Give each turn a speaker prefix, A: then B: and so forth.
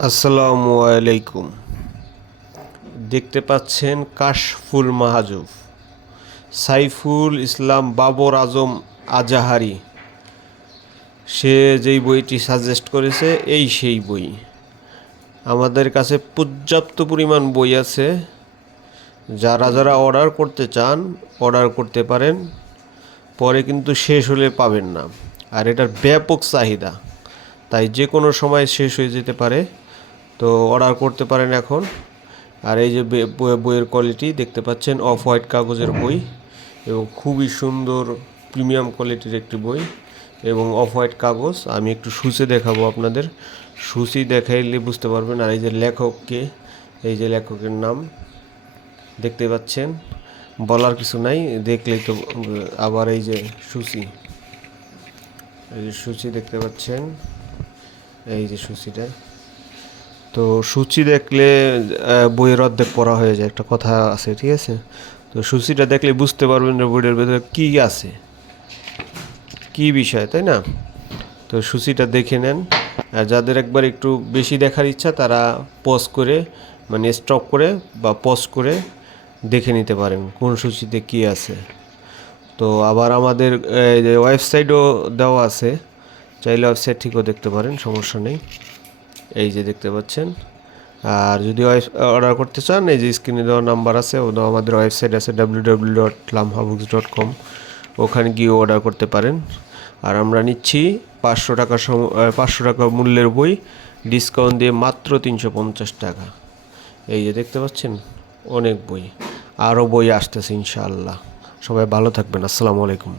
A: আসসালামু আলাইকুম। দেখতে পাচ্ছেন কাশফুল মাহাজুব সাইফুল ইসলাম বাবর আজম আজাহারি। সে যেই বইটি সাজেস্ট করেছে, এই সেই বই। আমাদের কাছে পর্যাপ্ত পরিমাণ বই আছে। যারা যারা অর্ডার করতে চান, অর্ডার করতে পারেন। পরে কিন্তু শেষ হলে পাবেন না। আর এটার ব্যাপক চাহিদা। তাই যে কোনো সময় শেষ হয়ে যেতে পারে। তো অর্ডার করতে পারেন এখন। আর এই যে বইয়ের কোয়ালিটি দেখতে পাচ্ছেন অফ হোয়াইট কাগজের বই এবং খুবই সুন্দর প্রিমিয়াম কোয়ালিটির একটি বই এবং অফ হোয়াইট কাগজ। আমি একটু সূচে দেখাবো আপনাদের। সূচি দেখাইলে বুঝতে পারবেন। আর এই যে লেখককে, এই যে লেখকের নাম দেখতে পাচ্ছেন। বলার কিছু নাই, দেখলেই তো, আবার এই যে সূচি। এই যে সুচি দেখতে পাচ্ছেন। এই যে সূচিটা। তো সূচি দেখলে বইয়ের অর্ধেক পড়া হয়ে যায়, একটা কথা আছে, ঠিক আছে? তো সূচিটা দেখলে বুঝতে পারবেন যে বইয়ের ভেতরে কী আছে, কী বিষয়, তাই না? তো সূচিটা দেখে নেন। যাদের একবার একটু বেশি দেখার ইচ্ছা, তারা পজ করে মানে স্টপ করে বা পজ করে দেখে নিতে পারেন কোন সূচিতে কী আছে। তো আবার আমাদের ওয়েবসাইটও দেওয়া আছে, চাইলে ওয়েবসাইট ঠিকও দেখতে পারেন, সমস্যা নেই। এই যে দেখতে পাচ্ছেন। আর যদি অর্ডার করতে চান, এই যে স্ক্রিনে দেওয়া নাম্বার আছে, ও আমাদের ওয়েবসাইট আছে W W dot lamhabooks dot com ওখানে গিয়ে অর্ডার করতে পারেন। আর আমরা নিচ্ছি পাঁচশো টাকা সম- পাঁচশো টাকা মূল্যের বই ডিসকাউন্ট দিয়ে মাত্র তিনশো পঞ্চাশ টাকা। এই যে দেখতে পাচ্ছেন, অনেক বই। আরও বই আসতেছে ইনশাআল্লাহ। সবাই ভালো থাকবেন। আসসালামু আলাইকুম।